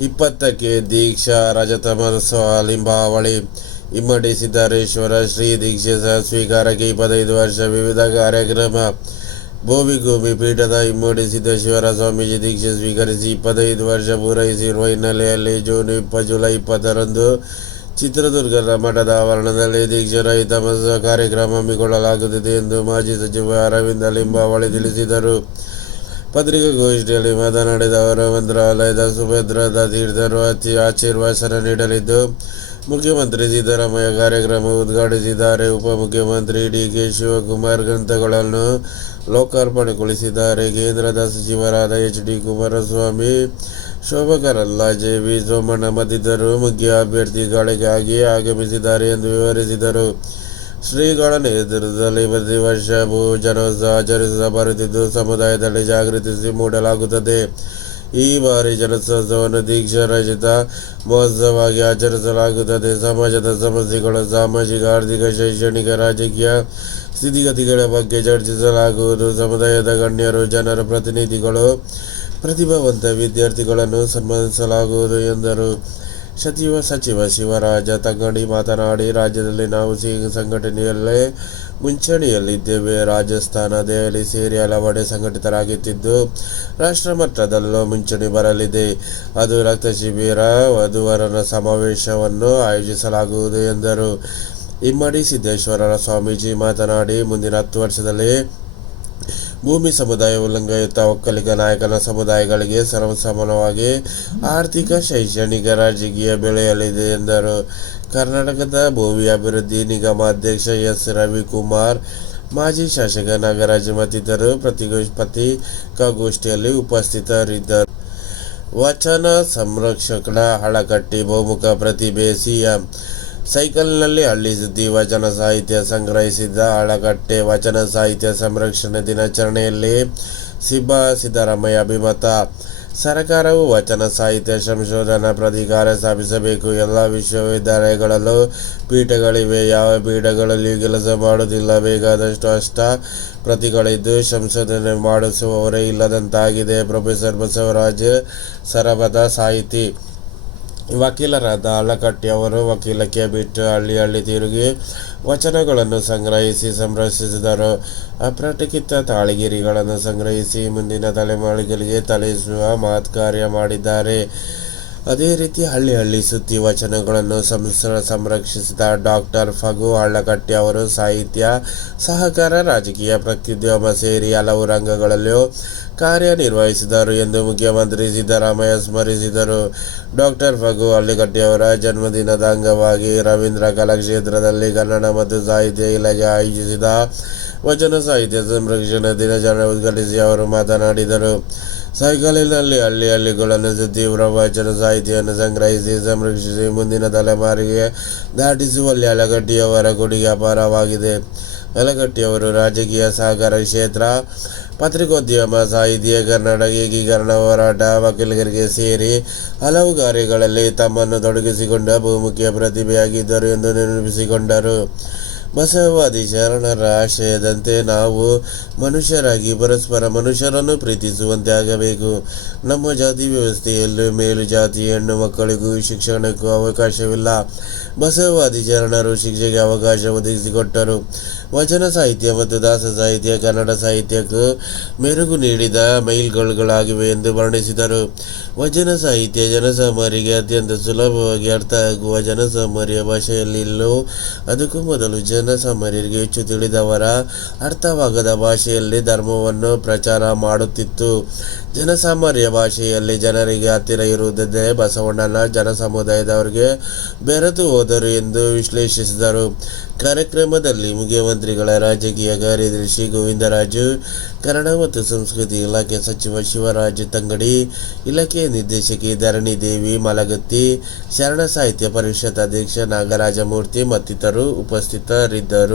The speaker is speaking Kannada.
ಇಪ್ಪತ್ತಕ್ಕೆ ದೀಕ್ಷಾ ರಜತ ಮನಸ್ಸು ಲಿಂಬಾವಳಿ ಇಮ್ಮಡಿ ಸಿದ್ದಾರೇಶ್ವರ ಶ್ರೀ ದೀಕ್ಷೆ ಸ್ವೀಕಾರಕ್ಕೆ ಇಪ್ಪತ್ತೈದು ವರ್ಷ ವಿವಿಧ ಕಾರ್ಯಕ್ರಮ ಭೂಮಿಗೂಮಿ ಪೀಠದ ಇಮ್ಮಡಿ ಸಿದ್ದೇಶ್ವರ ಸ್ವಾಮೀಜಿ ದೀಕ್ಷೆ ಸ್ವೀಕರಿಸಿ ಇಪ್ಪತ್ತೈದು ವರ್ಷ ಪೂರೈಸಿರುವ ಹಿನ್ನೆಲೆಯಲ್ಲಿ ಜೂನ್ ಇಪ್ಪ, ಜುಲೈ ಇಪ್ಪತ್ತರಂದು ಚಿತ್ರದುರ್ಗದ ಮಠದ ಆವರಣದಲ್ಲಿ ದೀಕ್ಷೆ ರಹಿತ ಕಾರ್ಯಕ್ರಮ ಹಮ್ಮಿಕೊಳ್ಳಲಾಗುತ್ತಿದೆ ಎಂದು ಮಾಜಿ ಸಚಿವ ಅರವಿಂದ ಲಿಂಬಾವಳಿ ತಿಳಿಸಿದರು. ಪತ್ರಿಕಾಗೋಷ್ಠಿಯಲ್ಲಿ ಮಾತನಾಡಿದ ಅವರು, ಮಂತ್ರಾಲಯದ ಸುಭದ್ರದ ತೀರ್ಥರು ಅತಿ ಆಶೀರ್ವಾಸನ ನೀಡಲಿದ್ದು, ಮುಖ್ಯಮಂತ್ರಿ ಸಿದ್ದರಾಮಯ್ಯ ಕಾರ್ಯಕ್ರಮ ಉದ್ಘಾಟಿಸಿದ್ದಾರೆ. ಉಪಮುಖ್ಯಮಂತ್ರಿ ಡಿ ಕೆ ಶಿವಕುಮಾರ್ ಗ್ರಂಥಗಳನ್ನು ಲೋಕಾರ್ಪಣೆಗೊಳಿಸಿದ್ದಾರೆ. ಕೇಂದ್ರದ ಸಚಿವರಾದ ಎಚ್ ಡಿ ಕುಮಾರಸ್ವಾಮಿ, ಶೋಭಕರಲ್ಲ ಕರಂದ್ಲಾಜೆ ವಿ ಸೋಮಣ್ಣ ಮತ್ತಿತರರು ಮುಖ್ಯ ಅಭ್ಯರ್ಥಿಗಳಿಗಾಗಿ ಆಗಮಿಸಿದ್ದಾರೆ ಎಂದು ವಿವರಿಸಿದರು. ಶ್ರೀಗಳ ನೇತೃತ್ವದಲ್ಲಿ ಪ್ರತಿ ವರ್ಷ ಭೂ ಆಚರಿಸ ಬರುತ್ತಿದ್ದು ಸಮುದಾಯದಲ್ಲಿ ಜಾಗೃತಿಸಿ ಮೂಡಲಾಗುತ್ತದೆ. ಈ ಬಾರಿ ಜನೋತ್ಸವವನ್ನು ದೀಕ್ಷಾ ರಚಿತ ಮಹೋತ್ಸವವಾಗಿ ಆಚರಿಸಲಾಗುತ್ತದೆ. ಸಮಾಜದ ಸಮಸ್ಯೆಗಳು, ಸಾಮಾಜಿಕ, ಆರ್ಥಿಕ, ಶೈಕ್ಷಣಿಕ, ರಾಜಕೀಯ ಸ್ಥಿತಿಗತಿಗಳ ಬಗ್ಗೆ ಚರ್ಚಿಸಲಾಗುವುದು. ಸಮುದಾಯದ ಗಣ್ಯರು, ಜನರ ಪ್ರತಿನಿಧಿಗಳು, ಪ್ರತಿಭಾವಂತ ವಿದ್ಯಾರ್ಥಿಗಳನ್ನು ಸನ್ಮಾನಿಸಲಾಗುವುದು ಎಂದರು. ಸಚಿವ ಸಚಿವ ಶಿವರಾಜ ತಂಗಡಿ ಮಾತನಾಡಿ, ರಾಜ್ಯದಲ್ಲಿ ನಾವು ಸಿಂಗ್ ಸಂಘಟನೆಯಲ್ಲೇ ಮುಂಚೂಣಿಯಲ್ಲಿದ್ದೇವೆ. ರಾಜಸ್ಥಾನ, ದೆಹಲಿ, ಸೇರಿ ಹಲವೆಡೆ ಸಂಘಟಿತರಾಗುತ್ತಿದ್ದು ರಾಷ್ಟ್ರ ಮಟ್ಟದಲ್ಲೂ ಮುಂಚೂಣಿ ಬರಲಿದೆ. ಅದು ರಕ್ತ ಶಿಬಿರ ವಧುವರನ ಸಮಾವೇಶವನ್ನು ಆಯೋಜಿಸಲಾಗುವುದು ಎಂದರು. ಇಮ್ಮಡಿ ಸಿದ್ದೇಶ್ವರರ ಸ್ವಾಮೀಜಿ ಮಾತನಾಡಿ, ಮುಂದಿನ ಹತ್ತು ವರ್ಷದಲ್ಲಿ ಭೂಮಿ ಸಮುದಾಯ ಲಿಂಗಾಯತ ಒಕ್ಕಲಿಗ ನಾಯಕನ ಸಮುದಾಯಗಳಿಗೆ ಸರ್ವಸಮಾನವಾಗಿ ಆರ್ಥಿಕ ಶೈಕ್ಷಣಿಕ ರಾಜಕೀಯ ಬೆಳೆಯಲಿದೆ ಎಂದರು. ಕರ್ನಾಟಕದ ಭೂಮಿ ಅಭಿವೃದ್ಧಿ ನಿಗಮ ಅಧ್ಯಕ್ಷ ಎಸ್. ರವಿಕುಮಾರ್, ಮಾಜಿ ಶಾಸಕ ನಾಗರಾಜ್ ಮತ್ತಿತರರು ಪತ್ರಿಕಾಗೋಷ್ಠಿಯಲ್ಲಿ ಉಪಸ್ಥಿತರಿದ್ದರು. ವಚನ ಸಂರಕ್ಷಕನ ಹಳಕಟ್ಟಿ ಬಹುಮುಖ ಪ್ರತಿಭೆ, ಸಿಎಂ ಸೈಕಲ್ನಲ್ಲಿ ಸುದ್ದಿ, ವಚನ ಸಾಹಿತ್ಯ ಸಂಗ್ರಹಿಸಿದ್ದ ಅಳಗಟ್ಟೆ ವಚನ ಸಾಹಿತ್ಯ ಸಂರಕ್ಷಣೆ ದಿನಾಚರಣೆಯಲ್ಲಿ ಸಿಬ್ಬ ಸಿದ್ದರಾಮಯ್ಯ ಅಭಿಮತ. ಸರ್ಕಾರವು ವಚನ ಸಾಹಿತ್ಯ ಸಂಶೋಧನಾ ಪ್ರಾಧಿಕಾರ ಸ್ಥಾಪಿಸಬೇಕು. ಎಲ್ಲ ವಿಶ್ವವಿದ್ಯಾಲಯಗಳಲ್ಲೂ ಪೀಠಗಳಿವೆ. ಯಾವ ಪೀಠಗಳಲ್ಲಿಯೂ ಕೆಲಸ ಮಾಡುವುದಿಲ್ಲ. ಬೇಕಾದಷ್ಟು ಅಷ್ಟ ಪ್ರತಿಗಳಿದ್ದು ಸಂಶೋಧನೆ ಮಾಡಿಸುವವರೇ ಇಲ್ಲದಂತಾಗಿದೆ. ಪ್ರೊಫೆಸರ್ ಬಸವರಾಜ್ ಸರಬದ ಸಾಹಿತಿ. ವಕೀಲರಾದ ಅಳಕಟ್ಟಿ ಅವರು ವಕೀಲಕ್ಕೆ ಬಿಟ್ಟು ಹಳ್ಳಿ ಹಳ್ಳಿ ತಿರುಗಿ ವಚನಗಳನ್ನು ಸಂಗ್ರಹಿಸಿ ಸಂರಕ್ಷಿಸಿದರು ಅಪ್ರಟಿಕಿತ ತಾಳಿಗಿರಿಗಳನ್ನು ಸಂಗ್ರಹಿಸಿ ಮುಂದಿನ ತಲೆಮಾರುಗಳಿಗೆ ತಲೆಸುವ ಮಹತ್ಕಾರ್ಯ ಮಾಡಿದ್ದಾರೆ. ಅದೇ ರೀತಿ ಹಳ್ಳಿ ಹಳ್ಳಿ ಸುತ್ತಿ ವಚನಗಳನ್ನು ಸಂಸ್ಥೆ ಸಂರಕ್ಷಿಸಿದ ಡಾಕ್ಟರ್ ಫಗು ಹಳ್ಳಕಟ್ಟಿ ಅವರು ಸಾಹಿತ್ಯ, ಸಹಕಾರ, ರಾಜಕೀಯ ಪ್ರತಿದ್ಯೋಮ ಸೇರಿ ಹಲವು ರಂಗಗಳಲ್ಲೂ ಕಾರ್ಯನಿರ್ವಹಿಸಿದರು ಎಂದು ಮುಖ್ಯಮಂತ್ರಿ ಸಿದ್ದರಾಮಯ್ಯ ಸ್ಮರಿಸಿದರು. ಡಾಕ್ಟರ್ ಫಗು ಹಳ್ಳಿಕಟ್ಟಿ ಅವರ ಜನ್ಮದಿನದ ಅಂಗವಾಗಿ ರವೀಂದ್ರ ಕಲಾಕ್ಷೇತ್ರದಲ್ಲಿ ಕನ್ನಡ ಮತ್ತು ಸಾಹಿತ್ಯ ಇಲಾಖೆ ಆಯೋಜಿಸಿದ ವಚನ ಸಾಹಿತ್ಯ ಸಂರಕ್ಷಣಾ ದಿನಾಚರಣೆ ಉದ್ಘಾಟಿಸಿ ಅವರು ಮಾತನಾಡಿದರು. ಸೈಕಲಿನಲ್ಲಿ ಹಳ್ಳಿ ಹಳ್ಳಿಗಳನ್ನು ಸುತ್ತಿ ಪ್ರವಚನ ಸಾಹಿತ್ಯವನ್ನು ಸಂಗ್ರಹಿಸಿ ಸಂರಕ್ಷಿಸಿ ಮುಂದಿನ ತಲೆಮಾರಿಗೆ ದಾಟಿಸುವಲ್ಲಿ ಅಲಗಟ್ಟಿಯವರ ಕೊಡುಗೆ ಅಪಾರವಾಗಿದೆ. ಅಲಗಟ್ಟಿಯವರು ರಾಜಕೀಯ ಸಹಕಾರ ಕ್ಷೇತ್ರ, ಪತ್ರಿಕೋದ್ಯಮ, ಸಾಹಿತ್ಯ ಕರ್ನಾಟಕ ಏಕೀಕರಣ ಹೋರಾಟ, ವಕೀಲರಿಗೆ ಸೇರಿ ಹಲವು ಕಾರ್ಯಗಳಲ್ಲಿ ತಮ್ಮನ್ನು ತೊಡಗಿಸಿಕೊಂಡ ಬಹುಮುಖ್ಯ ಪ್ರತಿಭೆಯಾಗಿದ್ದರು ಎಂದು ನೆನಪಿಸಿಕೊಂಡರು. ಬಸವವಾದಿ ಶರಣರ ಆಶಯದಂತೆ ನಾವು ಮನುಷ್ಯರಾಗಿ ಪರಸ್ಪರ ಮನುಷ್ಯರನ್ನು ಪ್ರೀತಿಸುವಂತೆ ಆಗಬೇಕು. ನಮ್ಮ ಜಾತಿ ವ್ಯವಸ್ಥೆಯಲ್ಲೂ ಮೇಲು ಜಾತಿ, ಹೆಣ್ಣು ಮಕ್ಕಳಿಗೂ ಶಿಕ್ಷಣಕ್ಕೂ ಅವಕಾಶವಿಲ್ಲ. ಬಸವಾದಿ ಶರಣರು ಶಿಕ್ಷೆಗೆ ಅವಕಾಶ ಒದಗಿಸಿಕೊಟ್ಟರು. ವಚನ ಸಾಹಿತ್ಯ ಮತ್ತು ದಾಸ ಸಾಹಿತ್ಯ, ಕನ್ನಡ ಸಾಹಿತ್ಯಕ್ಕೂ ಮೆರುಗು ನೀಡಿದ ಮೈಲ್ಗಲ್ಲುಗಳಾಗಿವೆ ಎಂದು ವರ್ಣಿಸಿದರು. ವಚನ ಸಾಹಿತ್ಯ ಜನಸಾಮಾನ್ಯರಿಗೆ ಅತ್ಯಂತ ಸುಲಭವಾಗಿ ಅರ್ಥ ಆಗುವ ಜನಸಾಮಾನ್ಯ ಭಾಷೆಯಲ್ಲಿಲ್ಲೋ ಅದಕ್ಕೂ ಮೊದಲು ಜನಸಾಮಾನ್ಯರಿಗೆ ಹೆಚ್ಚು ತಿಳಿದವರ ಅರ್ಥವಾಗದ ಭಾಷೆಯಲ್ಲಿ ಧರ್ಮವನ್ನು ಪ್ರಚಾರ ಮಾಡುತ್ತಿತ್ತು. ಜನಸಾಮಾನ್ಯ ಭಾಷೆಯಲ್ಲಿ ಜನರಿಗೆ ಹತ್ತಿರ ಇರುವುದನ್ನೇ ಬಸವಣ್ಣನ ಜನಸಮುದಾಯದವರಿಗೆ ಬೆರೆತು ಹೋದರು ಎಂದು ವಿಶ್ಲೇಷಿಸಿದರು. ಕಾರ್ಯಕ್ರಮದಲ್ಲಿ ಮುಖ್ಯಮಂತ್ರಿಗಳ ರಾಜಕೀಯ ಕಾರ್ಯದರ್ಶಿ ಗೋವಿಂದರಾಜು, ಕನ್ನಡ ಮತ್ತು ಸಂಸ್ಕೃತಿ ಇಲಾಖೆ ಸಚಿವ ಶಿವರಾಜ್ ತಂಗಡಿ ಇಲಾಖೆಯ ನಿರ್ದೇಶಕಿ ಧರಣಿ ದೇವಿ ಮಲಗತ್ತಿ, ಶರಣ ಸಾಹಿತ್ಯ ಪರಿಷತ್ ಅಧ್ಯಕ್ಷ ನಾಗರಾಜಮೂರ್ತಿ ಮತ್ತಿತರರು ಉಪಸ್ಥಿತರಿದ್ದರು